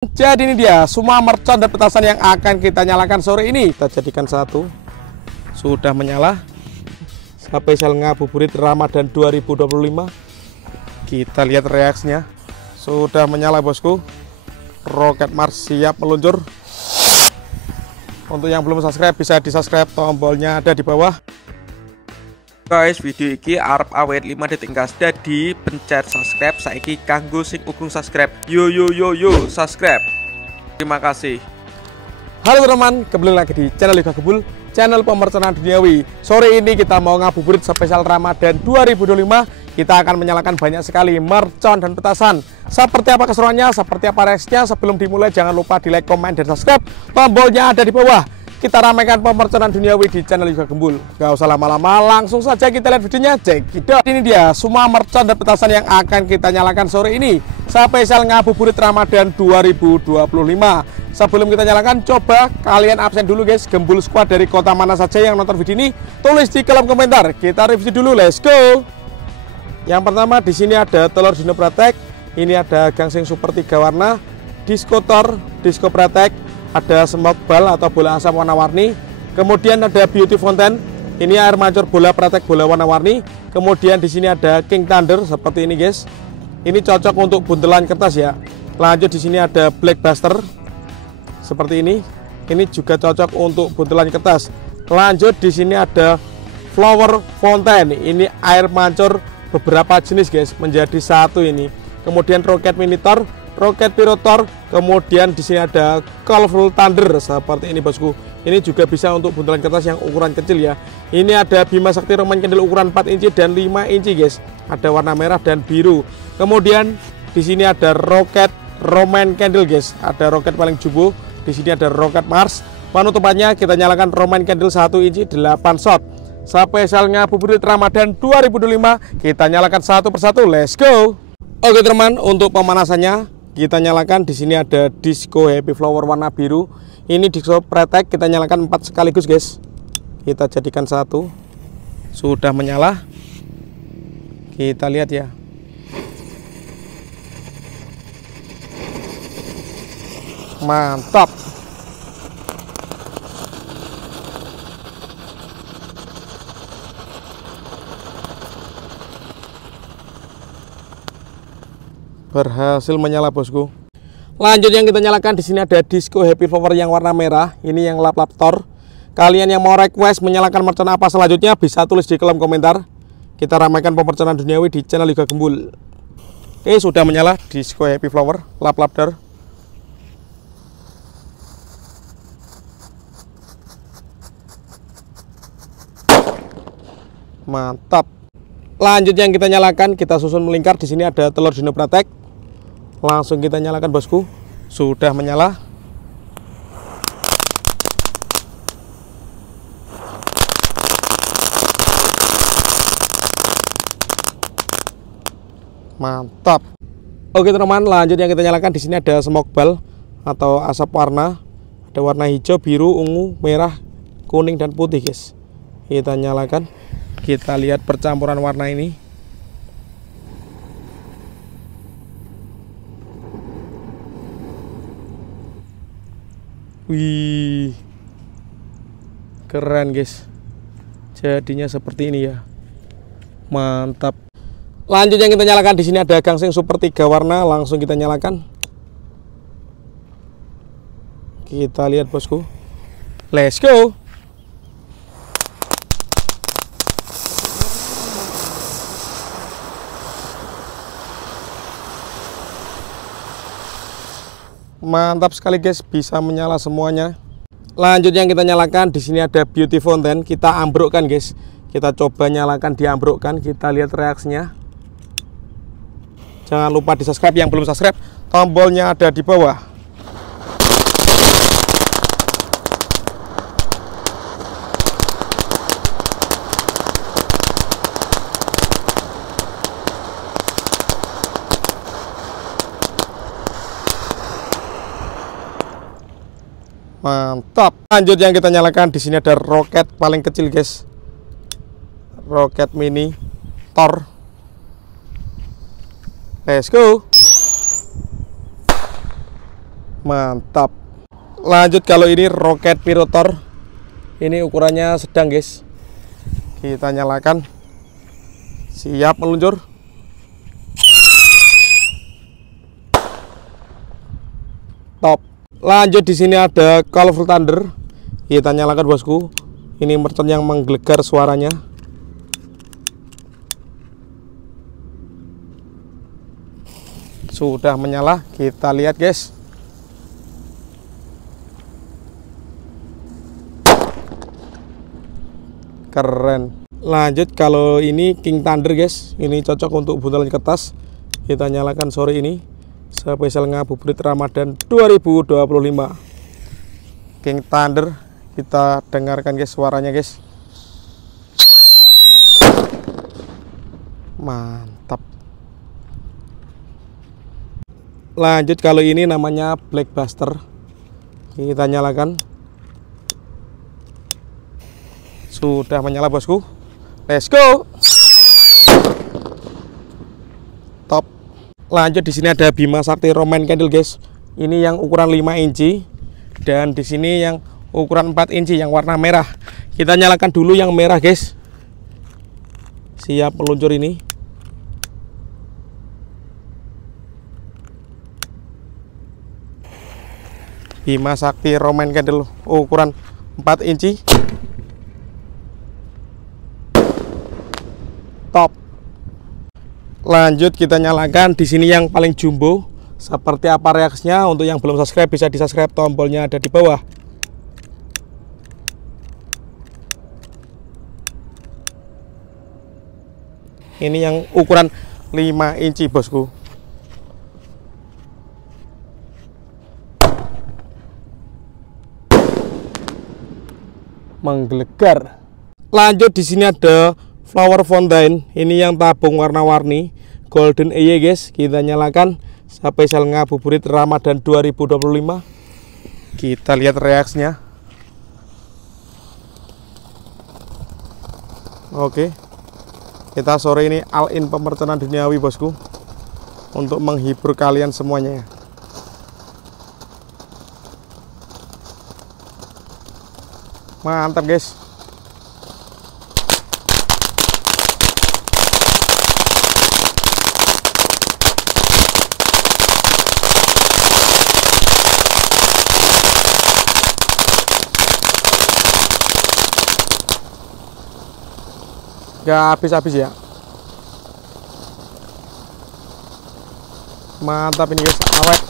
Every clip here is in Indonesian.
Jadi ini dia semua mercon dan petasan yang akan kita nyalakan sore ini. Kita jadikan satu. Sudah menyala. Spesial ngabuburit Ramadan 2025. Kita lihat reaksinya. Sudah menyala bosku. Roket Mars siap meluncur. Untuk yang belum subscribe bisa di subscribe, tombolnya ada di bawah. Guys, video ini arep awet 5 detik gas dadi pencet subscribe saiki kanggo sing ugung subscribe. Yo subscribe. Terima kasih. Halo teman-teman, kembali lagi di channel Liga Gebul, channel pemerconaan duniawi. Sore ini kita mau ngabuburit spesial Ramadan 2025. Kita akan menyalakan banyak sekali mercon dan petasan. Seperti apa keseruannya, seperti apa reaksinya, sebelum dimulai jangan lupa di like, komen, dan subscribe. Tombolnya ada di bawah. Kita ramaikan pemerconan duniawi di channel Liga Gembul. Gak usah lama-lama, langsung saja kita lihat videonya. Cekidot. Ini dia semua mercon dan petasan yang akan kita nyalakan sore ini. Spesial ngabuburit Ramadan 2025. Sebelum kita nyalakan, coba kalian absen dulu guys. Gembul squad dari kota mana saja yang nonton video ini, tulis di kolom komentar. Kita review dulu, let's go. Yang pertama di sini ada telur Dino Pratek. Ini ada gangsing super 3 warna, disco tor, disco pratek. Ada smoke ball atau bola asap warna-warni. Kemudian ada beauty fountain. Ini air mancur bola pratek bola warna-warni. Kemudian di sini ada king thunder seperti ini guys. Ini cocok untuk buntelan kertas ya. Lanjut di sini ada black buster seperti ini. Ini juga cocok untuk buntelan kertas. Lanjut di sini ada flower fountain. Ini air mancur beberapa jenis guys menjadi satu ini. Kemudian roket minitor, roket pirotor, kemudian di sini ada colorful thunder seperti ini bosku. Ini juga bisa untuk buntelan kertas yang ukuran kecil ya. Ini ada Bima Sakti Roman Candle ukuran 4 inci dan 5 inci guys. Ada warna merah dan biru. Kemudian di sini ada roket Roman Candle guys. Ada roket paling jumbo. Di sini ada roket Mars. Penutupannya kita nyalakan Roman Candle 1 inci 8 shot. Spesial ngabuburit Ramadan 2025. Kita nyalakan satu persatu. Let's go. Oke teman, untuk pemanasannya kita nyalakan. Di sini ada disco happy flower warna biru. Ini disco pretek kita nyalakan 4 sekaligus guys. Kita jadikan satu. Sudah menyala. Kita lihat ya. Mantap. Berhasil menyala bosku. Lanjut yang kita nyalakan di sini ada disco happy flower yang warna merah. Ini yang lap-lap tor. Kalian yang mau request menyalakan mercon apa selanjutnya bisa tulis di kolom komentar. Kita ramaikan pemerconan duniawi di channel Liga Gembul. Oke, sudah menyala disco happy flower lap-lap tor. Mantap. Lanjut yang kita nyalakan, kita susun melingkar. Di sini ada telur Dino Pratek. Langsung kita nyalakan bosku. Sudah menyala. Mantap. Oke teman-teman, lanjut yang kita nyalakan di sini ada smoke ball atau asap warna. Ada warna hijau, biru, ungu, merah, kuning dan putih guys. Kita nyalakan. Kita lihat percampuran warna ini. Wih, keren guys. Jadinya seperti ini ya. Mantap. Lanjut yang kita nyalakan di sini ada gangsing super 3 warna. Langsung kita nyalakan. Kita lihat bosku. Let's go. Mantap sekali guys, bisa menyala semuanya. Lanjut yang kita nyalakan di sini ada beauty fountain. Kita ambrukkan guys. Kita coba nyalakan, diambrukkan. Kita lihat reaksinya. Jangan lupa di subscribe yang belum subscribe. Tombolnya ada di bawah. Mantap. Lanjut yang kita nyalakan di sini ada roket paling kecil guys. Roket mini Thor. Let's go. Mantap. Lanjut, kalau ini roket pirotor. Ini ukurannya sedang guys. Kita nyalakan. Siap meluncur. Top. Lanjut, di sini ada Colorful Thunder. Kita nyalakan bosku. Ini mercon yang menggelegar suaranya. Sudah menyala, kita lihat guys. Keren. Lanjut, kalau ini King Thunder guys. Ini cocok untuk buntalan kertas. Kita nyalakan sore ini. Spesial ngabuburit Ramadan 2025. King Thunder. Kita dengarkan guys suaranya guys. Mantap. Lanjut, kalau ini namanya Blackbuster. Kita nyalakan. Sudah menyala bosku. Let's go. Top. Lanjut, di sini ada Bima Sakti Roman Candle guys. Ini yang ukuran 5 inci dan di sini yang ukuran 4 inci yang warna merah. Kita nyalakan dulu yang merah guys. Siap meluncur ini. Bima Sakti Roman Candle ukuran 4 inci. Top. Lanjut, kita nyalakan di sini yang paling jumbo. Seperti apa reaksinya? Untuk yang belum subscribe bisa di-subscribe, tombolnya ada di bawah. Ini yang ukuran 5 inci bosku. Menggelegar. Lanjut, di sini ada Flower Fountain. Ini yang tabung warna-warni Golden EY guys. Kita nyalakan. Spesial ngabuburit Ramadan 2025. Kita lihat reaksinya. Oke. Kita sore ini all in pemerconan duniawi bosku, untuk menghibur kalian semuanya. Mantap guys. Gak habis-habis ya. Mantap ini guys, awet.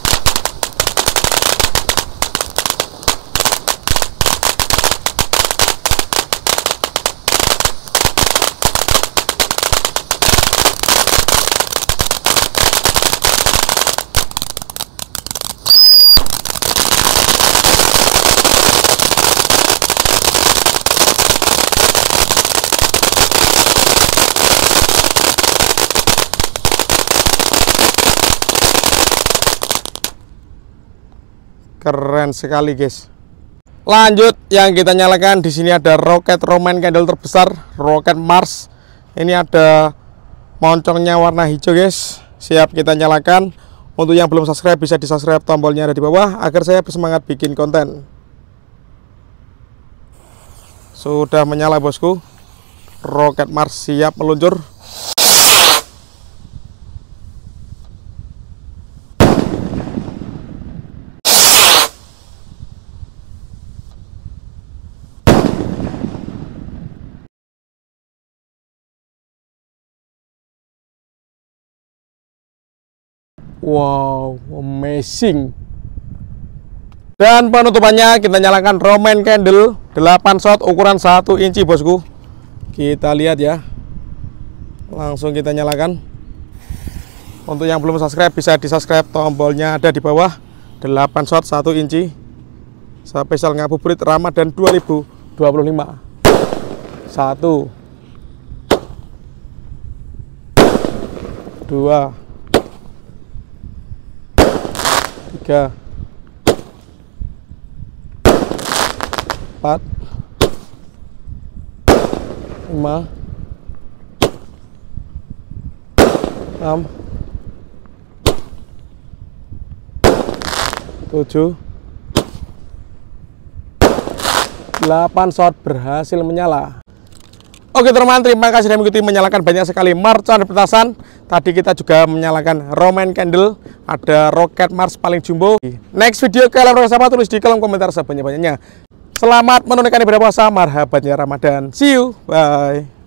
Keren sekali guys. Lanjut, yang kita nyalakan di sini ada roket Roman Candle terbesar, roket Mars. Ini ada moncongnya warna hijau guys. Siap kita nyalakan. Untuk yang belum subscribe bisa di-subscribe, tombolnya ada di bawah agar saya bersemangat bikin konten. Sudah menyala bosku. Roket Mars siap meluncur. Wow, amazing. Dan penutupannya kita nyalakan Roman Candle 8 shot ukuran 1 inci bosku. Kita lihat ya. Langsung kita nyalakan. Untuk yang belum subscribe bisa di-subscribe, tombolnya ada di bawah. 8 shot 1 inci. Spesial ngabuburit Ramadan 2025. 1 2 3 4 5 6 7, 8 shot berhasil menyala. Oke teman-teman, terima kasih sudah mengikuti menyalakan banyak sekali mercon dan petasan. Tadi kita juga menyalakan Roman Candle, ada Rocket Mars paling jumbo. Next video kalian harus apa, tulis di kolom komentar sebanyak-banyaknya. Selamat menunaikan ibadah puasa, marhaban ya Ramadan. See you, bye.